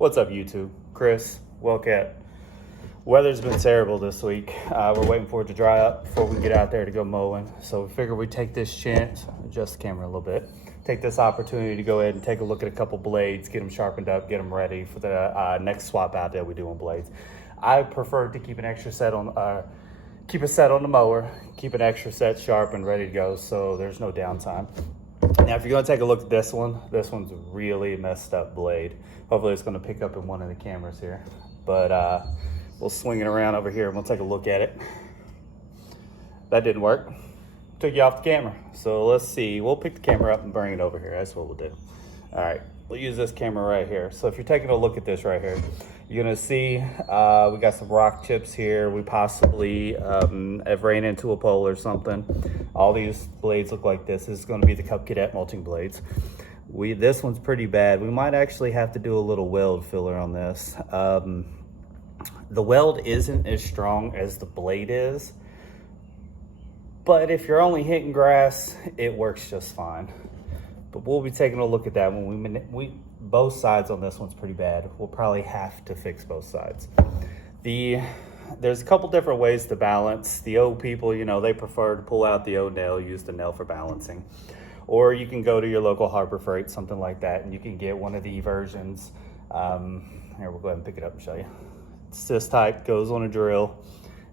What's up, YouTube? Chris, Wellcat. Weather's been terrible this week. We're waiting for it to dry up before we get out there to go mowing. So we figured we'd take this chance, adjust the camera a little bit, take this opportunity to go ahead and take a look at a couple blades, get them sharpened up, get them ready for the next swap out that we do on blades. I prefer to keep an extra set on, keep a set on the mower, keep an extra set sharpened, ready to go, so there's no downtime. Now, if you're gonna take a look at this one's a really messed up blade. Hopefully it's gonna pick up in one of the cameras here. But we'll swing it around over here and we'll take a look at it. That didn't work. Took you off the camera. So let's see, we'll pick the camera up and bring it over here. That's what we'll do. All right, we'll use this camera right here. So if you're taking a look at this right here, you're gonna see we got some rock chips here. We possibly have ran into a pole or something. All these blades look like this. This is gonna be the Cub Cadet mulching blades. This one's pretty bad. We might actually have to do a little weld filler on this. The weld isn't as strong as the blade is, but if you're only hitting grass, it works just fine. But we'll be taking a look at that when both sides on this one's pretty bad. We'll probably have to fix both sides. There's a couple different ways to balance. The old people, you know, they prefer to pull out the old nail, use the nail for balancing. Or you can go to your local Harbor Freight, something like that, and you can get one of the versions. Here, we'll go ahead and pick it up and show you. It's this type, goes on a drill,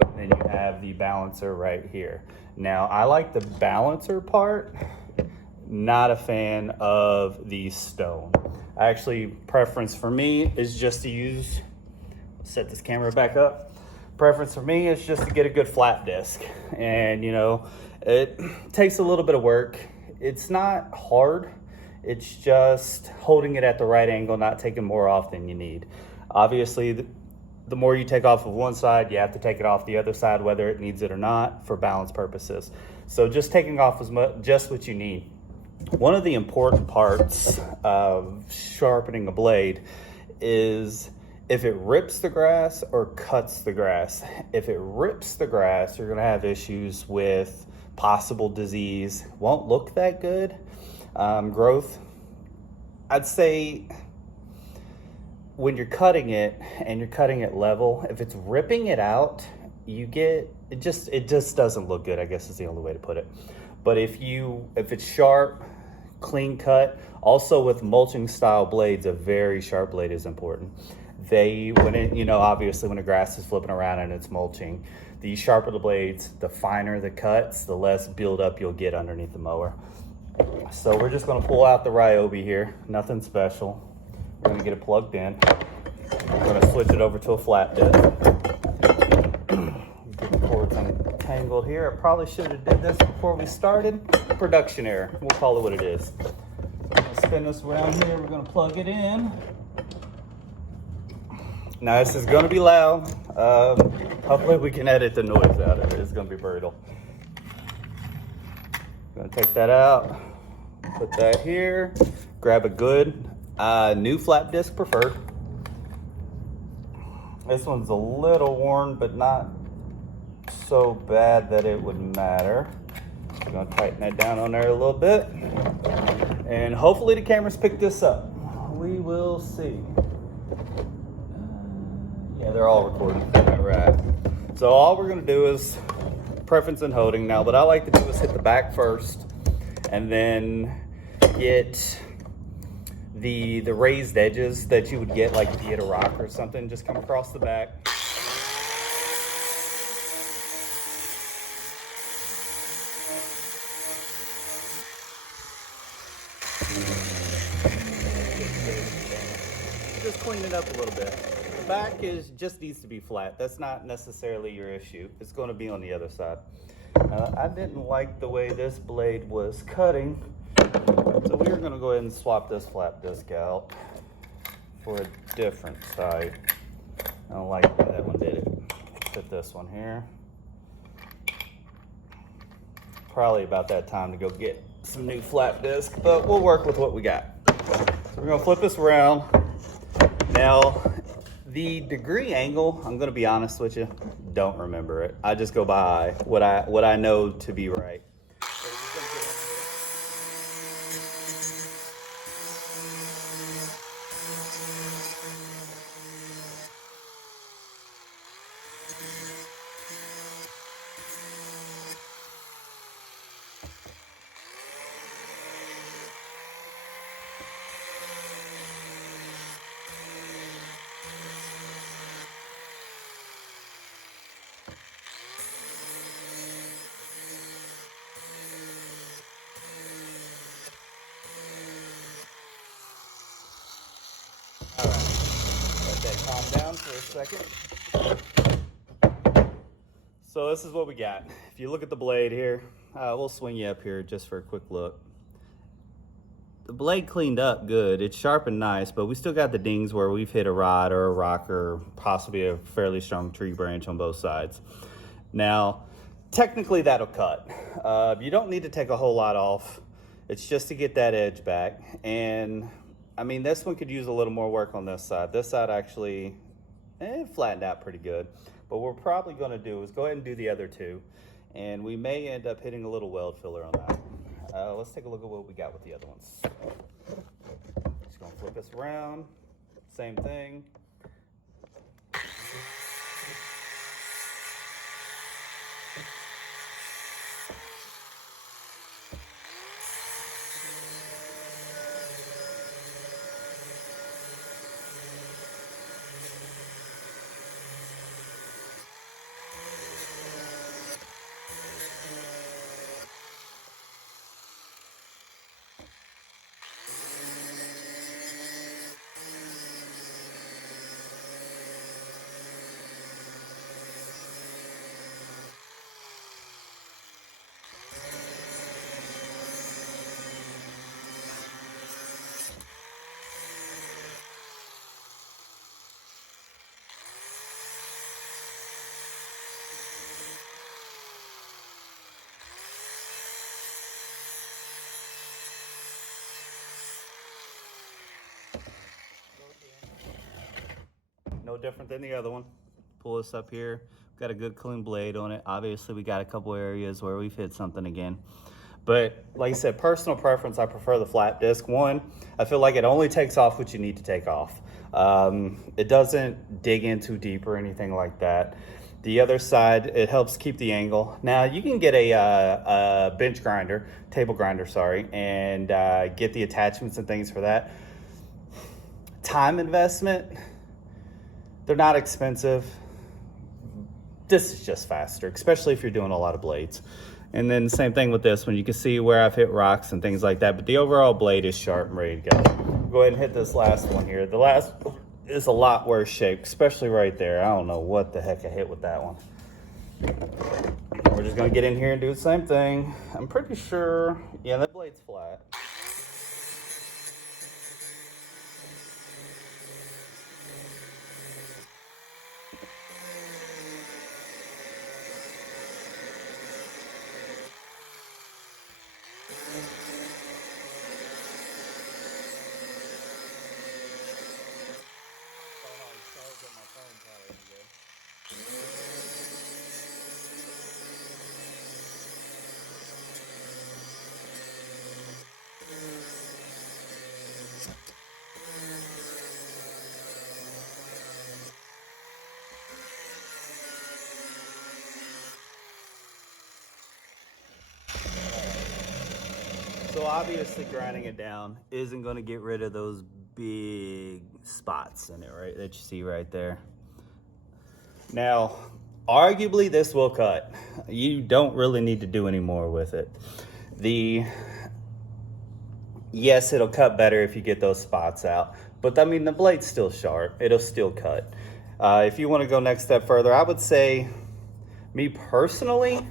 and then you have the balancer right here. Now, I like the balancer part, not a fan of the stone. Actually, preference for me is just to use, set this camera back up. Preference for me is just to get a good flat disc. And you know, it takes a little bit of work. It's not hard. It's just holding it at the right angle, not taking more off than you need. Obviously, the more you take off of one side, you have to take it off the other side, whether it needs it or not, for balance purposes. So just taking off just what you need. One of the important parts of sharpening a blade is if it rips the grass or cuts the grass. If it rips the grass, you're gonna have issues with possible disease. Won't look that good. Growth, I'd say when you're cutting it and you're cutting it level, if it's ripping it out, it just doesn't look good, I guess is the only way to put it. But if it's sharp, clean cut, also with mulching style blades, a very sharp blade is important. Obviously when the grass is flipping around and it's mulching, the sharper the blades, the finer the cuts, the less buildup you'll get underneath the mower. So we're just gonna pull out the Ryobi here, nothing special. We're gonna get it plugged in. We're gonna switch it over to a flat disc. Get the cords untangled here. I probably should have did this before we started. Production error, we'll call it what it is. So I'm gonna spin this around here, we're gonna plug it in. Now this is gonna be loud. Hopefully we can edit the noise out of it. It's gonna be brutal. Gonna take that out, put that here, grab a good new flat disc preferred. This one's a little worn, but not so bad that it would matter. We're gonna tighten that down on there a little bit. And hopefully the cameras pick this up. We will see. Yeah, they're all recording. All right. So all we're gonna do is preference and holding. Now, what I like to do is hit the back first and then get the raised edges that you would get like if you hit a rock or something, just come across the back. Just clean it up a little bit. The back just needs to be flat. That's not necessarily your issue. It's going to be on the other side. I didn't like the way this blade was cutting, so we're going to go ahead and swap this flat disc out for a different side. I don't like the way that one did it. Put this one here. Probably about that time to go get some new flat disc, but we'll work with what we got. So we're going to flip this around. Now, the degree angle, I'm gonna be honest with you, don't remember it. I just go by what I know to be right. Let that calm down for a second. So this is what we got. If you look at the blade here, we'll swing you up here just for a quick look. The blade cleaned up good. It's sharpened nice, but we still got the dings where we've hit a rod or a rock or possibly a fairly strong tree branch on both sides. Now, technically that'll cut. You don't need to take a whole lot off. It's just to get that edge back. And I mean, this one could use a little more work on this side. This side actually flattened out pretty good. But what we're probably gonna do is go ahead and do the other two. And we may end up hitting a little weld filler on that. Let's take a look at what we got with the other ones. Just gonna flip this around, same thing. No different than the other one. Pull this up here. Got a good clean blade on it. Obviously, we got a couple areas where we've hit something again. But like I said, personal preference, I prefer the flat disc. One, I feel like it only takes off what you need to take off. It doesn't dig in too deep or anything like that. The other side, it helps keep the angle. Now, you can get a bench grinder, table grinder, sorry, and get the attachments and things for that. Time investment, they're not expensive. This is just faster, especially if you're doing a lot of blades. And then same thing with this one. You can see where I've hit rocks and things like that, but the overall blade is sharp and ready to go. Go ahead and hit this last one here. The last is a lot worse shape, especially right there. I don't know what the heck I hit with that one. We're just gonna get in here and do the same thing. I'm pretty sure, yeah, that blade's flat. So obviously grinding it down isn't going to get rid of those big spots in it, right, that you see right there. Now, arguably this will cut. You don't really need to do any more with it. Yes, it'll cut better if you get those spots out, but I mean, the blade's still sharp. It'll still cut. If you want to go next step further, I would say, me personally,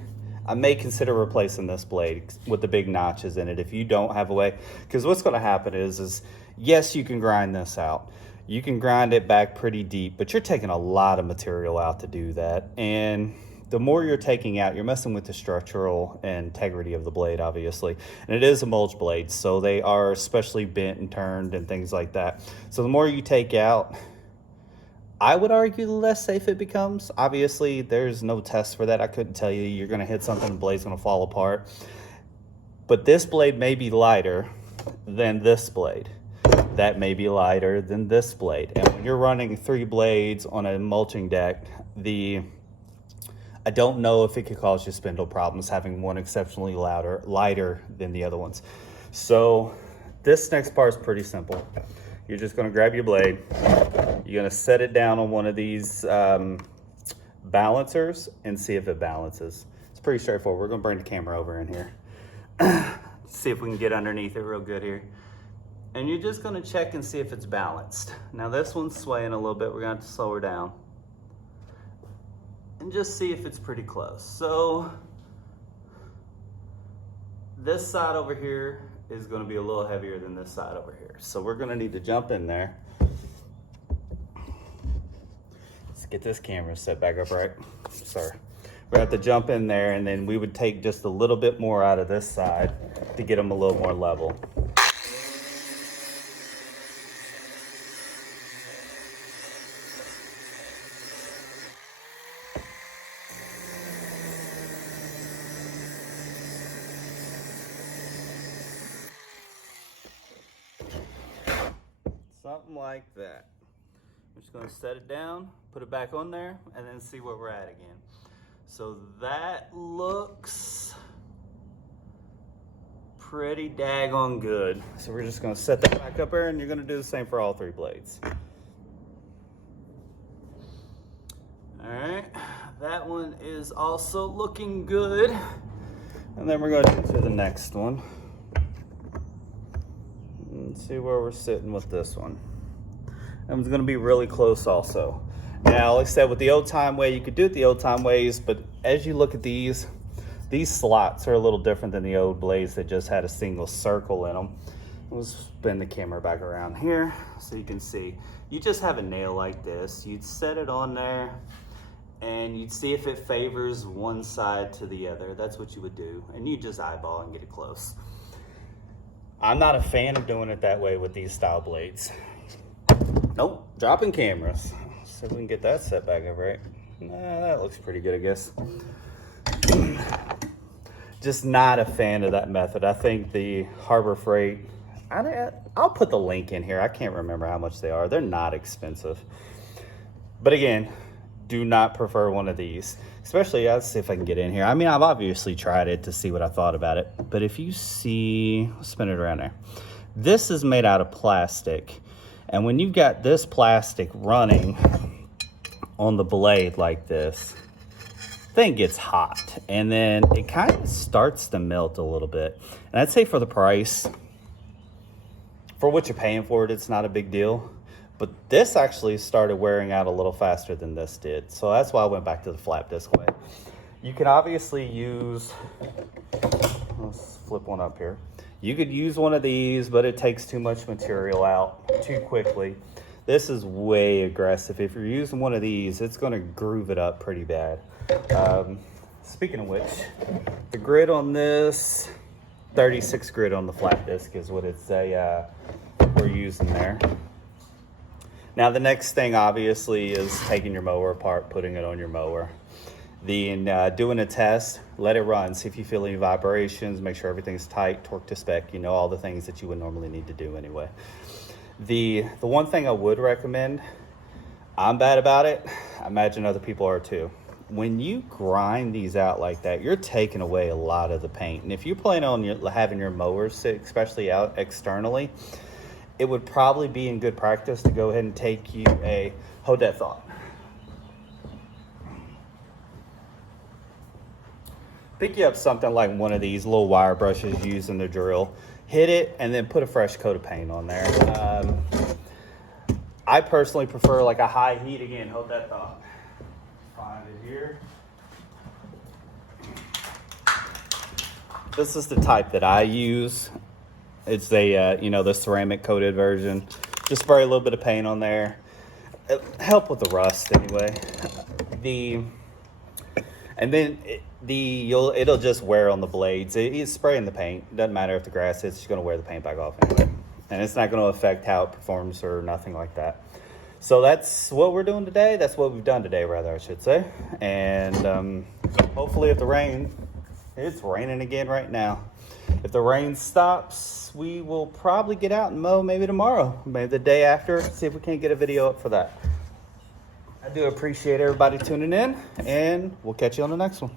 I may consider replacing this blade with the big notches in it if you don't have a way. Because what's going to happen is yes, you can grind this out. You can grind it back pretty deep, but you're taking a lot of material out to do that. And the more you're taking out, you're messing with the structural integrity of the blade, obviously. And it is a mulch blade, so they are especially bent and turned and things like that. So the more you take out, I would argue the less safe it becomes. Obviously, there's no test for that. I couldn't tell you you're going to hit something, the blade's going to fall apart. But this blade may be lighter than this blade. That may be lighter than this blade. And when you're running 3 blades on a mulching deck, I don't know if it could cause you spindle problems having one exceptionally lighter than the other ones. So this next part is pretty simple. You're just going to grab your blade. You're going to set it down on one of these balancers and see if it balances. It's pretty straightforward. We're going to bring the camera over in here. See if we can get underneath it real good here. And you're just gonna check and see if it's balanced. Now this one's swaying a little bit. We're gonna have to slow her down. And just see if it's pretty close. So this side over here is gonna be a little heavier than this side over here. So we're gonna need to jump in there. Let's get this camera set back up right. Sorry. We have to jump in there, and then we would take just a little bit more out of this side to get them a little more level. Something like that. I'm just gonna set it down, put it back on there, and then see where we're at again. So that looks pretty daggone good. So we're just gonna set that back up there, and you're gonna do the same for all 3 blades. All right, that one is also looking good. And then we're gonna do to the next one. Let's see where we're sitting with this one. That one's gonna be really close also. Now, like I said, with the old time way, you could do it the old time ways, but as you look at these slots are a little different than the old blades that just had a single circle in them. We'll spin the camera back around here so you can see. You just have a nail like this. You'd set it on there and you'd see if it favors one side to the other. That's what you would do. And you just eyeball and get it close. I'm not a fan of doing it that way with these style blades. Nope, dropping cameras. So we can get that set back up right. Nah, that looks pretty good, I guess. Just not a fan of that method. I think the Harbor Freight, I'll put the link in here. I can't remember how much they are. They're not expensive. But again, do not prefer one of these. Especially, let's see if I can get in here. I mean, I've obviously tried it to see what I thought about it. But if you see, spin it around there. This is made out of plastic. And when you've got this plastic running on the blade like this, thing gets hot. And then it kind of starts to melt a little bit. And I'd say for the price, for what you're paying for it, it's not a big deal. But this actually started wearing out a little faster than this did. So that's why I went back to the flat disc way. You can obviously use, let's flip one up here. You could use one of these, but it takes too much material out too quickly. This is way aggressive. If you're using one of these, it's gonna groove it up pretty bad. Speaking of which, the grit on this, 36 grit on the flat disc is what it's we're using there. Now the next thing obviously is taking your mower apart, putting it on your mower. Then doing a test, let it run, see if you feel any vibrations, make sure everything's tight, torque to spec, you know, all the things that you would normally need to do anyway. The one thing I would recommend, I'm bad about it, I imagine other people are too. When you grind these out like that, you're taking away a lot of the paint. And if you plan on having your mowers sit, especially out externally, it would probably be in good practice to go ahead and take you hold that thought. Pick you up something like one of these little wire brushes used in the drill, hit it, and then put a fresh coat of paint on there. I personally prefer like a high heat. Again, hold that thought. Find it here. This is the type that I use. It's the ceramic coated version. Just spray a little bit of paint on there. It'll help with the rust anyway. It'll just wear on the blades. It's spraying the paint. Doesn't matter if the grass is, it's going to wear the paint back off anyway. And it's not going to affect how it performs or nothing like that. So that's what we're doing today. That's what we've done today, rather, I should say. And hopefully if the rain, it's raining again right now. If the rain stops, we will probably get out and mow maybe tomorrow, maybe the day after, see if we can't get a video up for that. I do appreciate everybody tuning in, and we'll catch you on the next one.